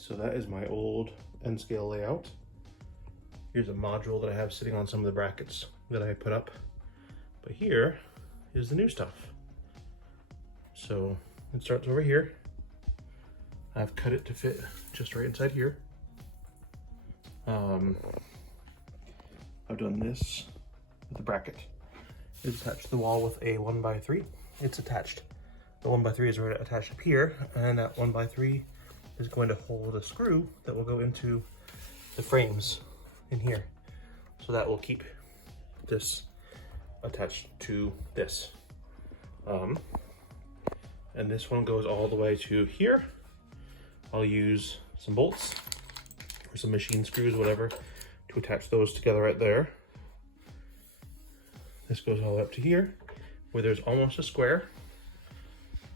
So that is my old N scale layout. Here's a module that I have sitting on some of the brackets that I put up. But here is the new stuff. So it starts over here. I've cut it to fit just right inside here. I've done this with the bracket. It's attached to the wall with a 1x3. It's attached. The 1x3 is already attached up here, and that 1x3 is going to hold a screw that will go into the frames in here. So that will keep this attached to this. And this one goes all the way to here. I'll use some bolts or some machine screws, whatever, to attach those together right there. This goes all the way up to here, where there's almost a square.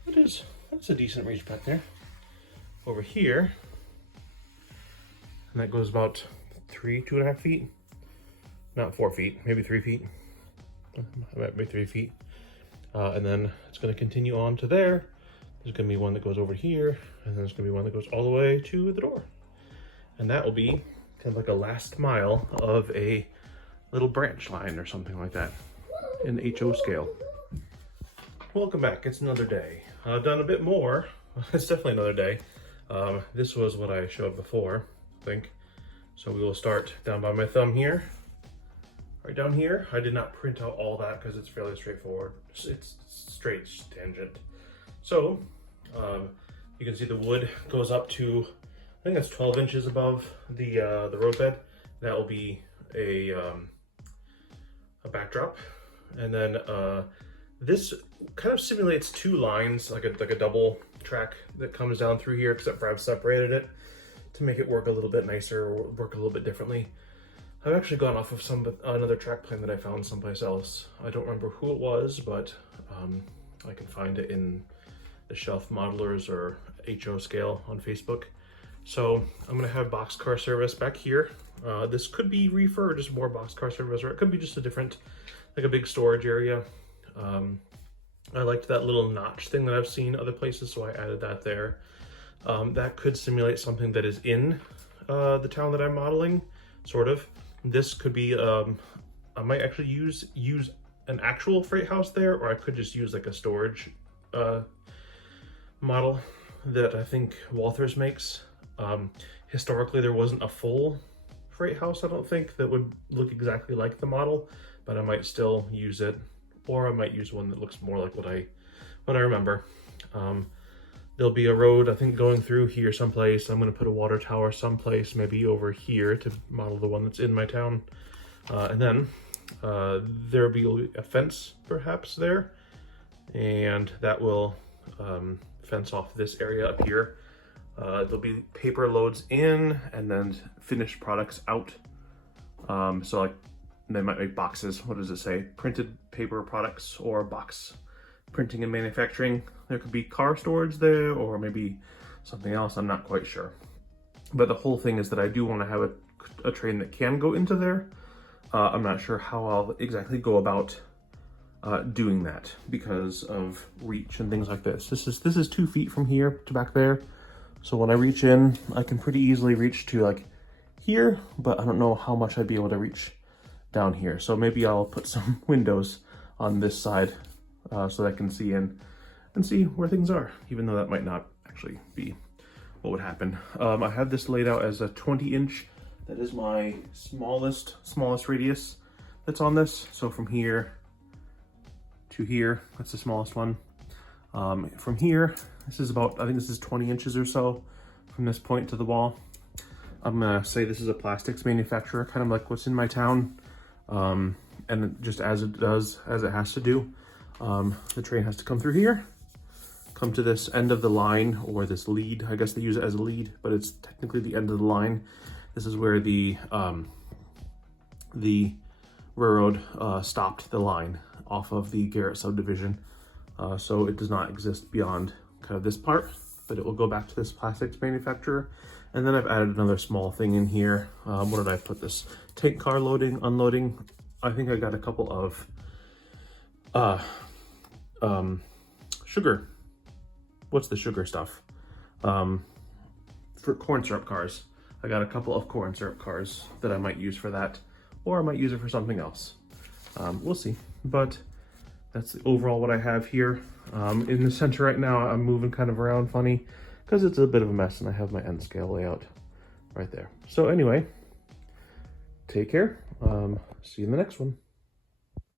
That's a decent reach back there. Over here, and that goes about 2.5 feet, not 4 feet, maybe 3 feet, maybe 3 feet. And then it's gonna continue on to there. There's gonna be one that goes over here, and then there's gonna be one that goes all the way to the door. And that will be kind of like a last mile of a little branch line or something like that in the HO scale. Welcome back, it's another day. I've done a bit more. It's definitely another day. This was what I showed before, I think. So we will start down by my thumb here. Right down here, I did not print out all that because it's fairly straightforward. It's straight tangent. So you can see the wood goes up to, I think that's 12 inches above the road bed. That will be a backdrop. And then this kind of simulates two lines, like a double track that comes down through here, except for I've separated it to make it work a little bit nicer, or work a little bit differently. I've actually gone off of another track plan that I found someplace else. I don't remember who it was, but I can find it in the Shelf Modelers or HO Scale on Facebook. So I'm gonna have boxcar service back here. This could be reefer, just more boxcar service, or it could be just a different, like a big storage area. I liked that little notch thing that I've seen other places, so I added that there. That could simulate something that is in the town that I'm modeling, sort of. This could be, I might actually use an actual freight house there, or I could just use like a storage model that I think Walthers makes. Historically, there wasn't a full freight house, I don't think, that would look exactly like the model, but I might still use it, or I might use one that looks more like what I remember. There'll be a road, I think, going through here someplace. I'm gonna put a water tower someplace, maybe over here, to model the one that's in my town. And then there'll be a fence perhaps there, and that will fence off this area up here. There'll be paper loads in and then finished products out. So like they might make boxes. What does it say? Printed paper products or box printing and manufacturing. There could be car storage there, or maybe something else. I'm not quite sure. But the whole thing is that I do want to have a train that can go into there. I'm not sure how I'll exactly go about doing that because of reach and things like this. This is 2 feet from here to back there. So when I reach in, I can pretty easily reach to like here, but I don't know how much I'd be able to reach down here. So maybe I'll put some windows on this side so that I can see in and see where things are, even though that might not actually be what would happen. I have this laid out as a 20-inch. That is my smallest radius that's on this. So from here to here, that's the smallest one. From here, this is about, I think this is 20 inches or so from this point to the wall. I'm gonna say this is a plastics manufacturer, kind of like what's in my town. And just as it has to do. The train has to come through here, come to this end of the line, or this lead. I guess they use it as a lead, but it's technically the end of the line. This is where the railroad stopped the line off of the Garrett subdivision. So it does not exist beyond kind of this part, but it will go back to this plastics manufacturer. And then I've added another small thing in here. What did I put this? Tank car loading, unloading. I think I got a couple of sugar. What's the sugar stuff? for corn syrup cars. I got a couple of corn syrup cars that I might use for that, or I might use it for something else. We'll see, but that's overall what I have here. In the center right now, I'm moving kind of around funny because it's a bit of a mess and I have my N scale layout right there. So anyway, take care. See you in the next one.